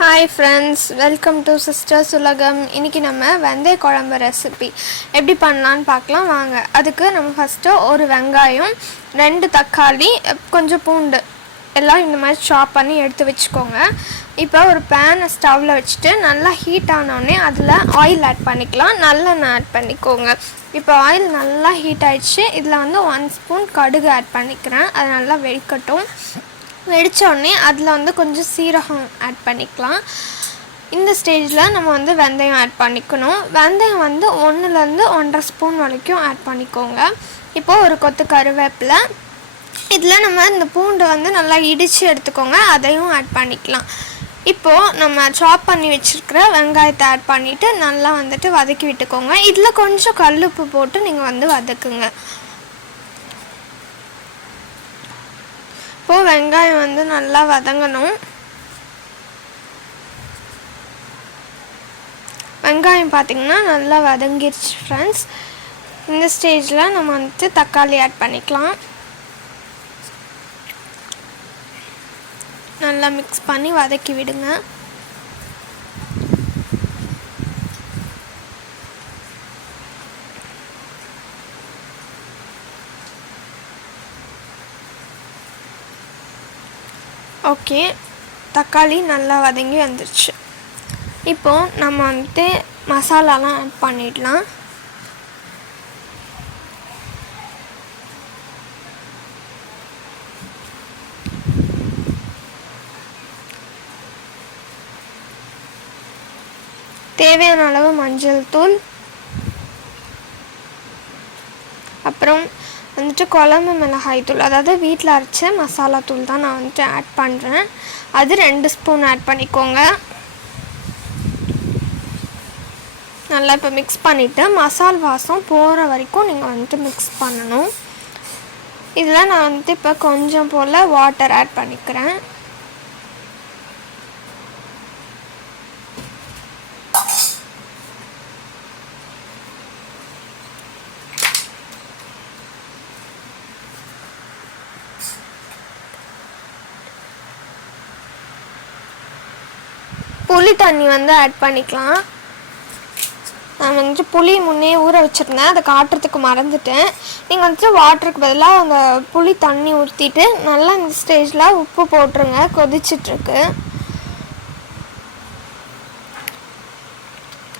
Hi friends, welcome to Sisters உலகம். இன்னைக்கு நம்ம வெந்தய குழம்பு ரெசிபி எப்படி பண்ணலாம்னு பார்க்கலாம் வாங்க. அதுக்கு நம்ம ஃபர்ஸ்ட் ஒரு வெங்காயம், 2 தக்காளி, கொஞ்சம் பூண்டு எல்லாம் இந்த மாதிரி சாப் பண்ணி எடுத்து வச்சுக்கோங்க. இப்போ ஒரு பேனை ஸ்டவ்வில் வச்சுட்டு நல்லா ஹீட் ஆனோடனே அதில் ஆயில் ஆட் பண்ணிக்கலாம். நல்லெண்ணெய் ஆட் பண்ணிக்கோங்க. இப்போ ஆயில் நல்லா ஹீட் ஆகிடுச்சு. இதில் வந்து 1 ஸ்பூன் கடுகு ஆட் பண்ணிக்கிறேன். அது நல்லா வெடிக்கட்டும். வெடித்தோடனே அதில் வந்து கொஞ்சம் சீரகம் ஆட் பண்ணிக்கலாம். இந்த ஸ்டேஜில் நம்ம வந்து வெந்தயம் ஆட் பண்ணிக்கணும். வெந்தயம் வந்து 1லேருந்து 1.5 ஸ்பூன் வரைக்கும் ஆட் பண்ணிக்கோங்க. இப்போது ஒரு கொத்து கருவேப்பிலை, இதில் நம்ம இந்த பூண்டு வந்து நல்லா இடித்து எடுத்துக்கோங்க, அதையும் ஆட் பண்ணிக்கலாம். இப்போது நம்ம சாப் பண்ணி வச்சுருக்கிற வெங்காயத்தை ஆட் பண்ணிவிட்டு நல்லா வந்துட்டு வதக்கி விட்டுக்கோங்க. இதில் கொஞ்சம் கல்லுப்பு போட்டு நீங்கள் வந்து வதக்குங்க. இப்போது வெங்காயம் வந்து நல்லா வதங்கணும். வெங்காயம் பார்த்திங்கன்னா நல்லா வதங்கிடுச்சு ஃப்ரெண்ட்ஸ். இந்த ஸ்டேஜில் நம்ம வந்துட்டு தக்காளி ஆட் பண்ணிக்கலாம். நல்லா மிக்ஸ் பண்ணி வதக்கி விடுங்க. ஓகே, தக்காளி நல்லா வதங்கி வந்துடுச்சு. இப்போது நம்ம வந்துட்டு மசாலாலாம் ஆட் பண்ணிடலாம். தேவையான அளவு மஞ்சள் தூள், அப்புறம் வந்துட்டு குழம்பு மிளகாய் தூள், அதாவது வீட்டில் அரைச்ச மசாலா தூள் தான் நான் வந்துட்டு ஆட் பண்ணுறேன். அது 2 ஸ்பூன் ஆட் பண்ணிக்கோங்க. நல்லா இப்போ மிக்ஸ் பண்ணிவிட்டு மசால் வாசம் போகிற வரைக்கும் நீங்கள் வந்துட்டு மிக்ஸ் பண்ணணும். இதில் நான் வந்துட்டு இப்போ கொஞ்சம் போல் வாட்டர் ஆட் பண்ணிக்கிறேன். புளி தண்ணி வந்து ஆட் பண்ணிக்கலாம். நான் வந்துட்டு புளி முன்னே ஊற வச்சுருந்தேன், அதை காட்டுறதுக்கு மறந்துட்டேன். நீங்கள் வந்துட்டு வாட்டருக்கு பதிலாக அந்த புளி தண்ணி ஊற்றிட்டு நல்லா இந்த ஸ்டேஜில் உப்பு போட்டுருங்க. கொதிச்சிட்ருக்கு.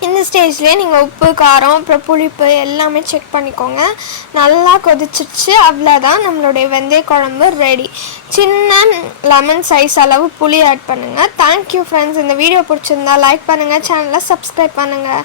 இந்த ஸ்டேஜ்லேயே நீங்கள் உப்பு, காரம், அப்புறம் புளிப்பு எல்லாமே செக் பண்ணிக்கோங்க. நல்லா கொதிச்சிருச்சு. அவ்வளோதான், நம்மளுடைய வெந்தய குழம்பு ரெடி. சின்ன லெமன் சைஸ் அளவு புளி ஆட் பண்ணுங்கள். Thank you friends. இந்த வீடியோ பிடிச்சிருந்தா லைக் பண்ணுங்கள், சேனலை சப்ஸ்கிரைப் பண்ணுங்கள்.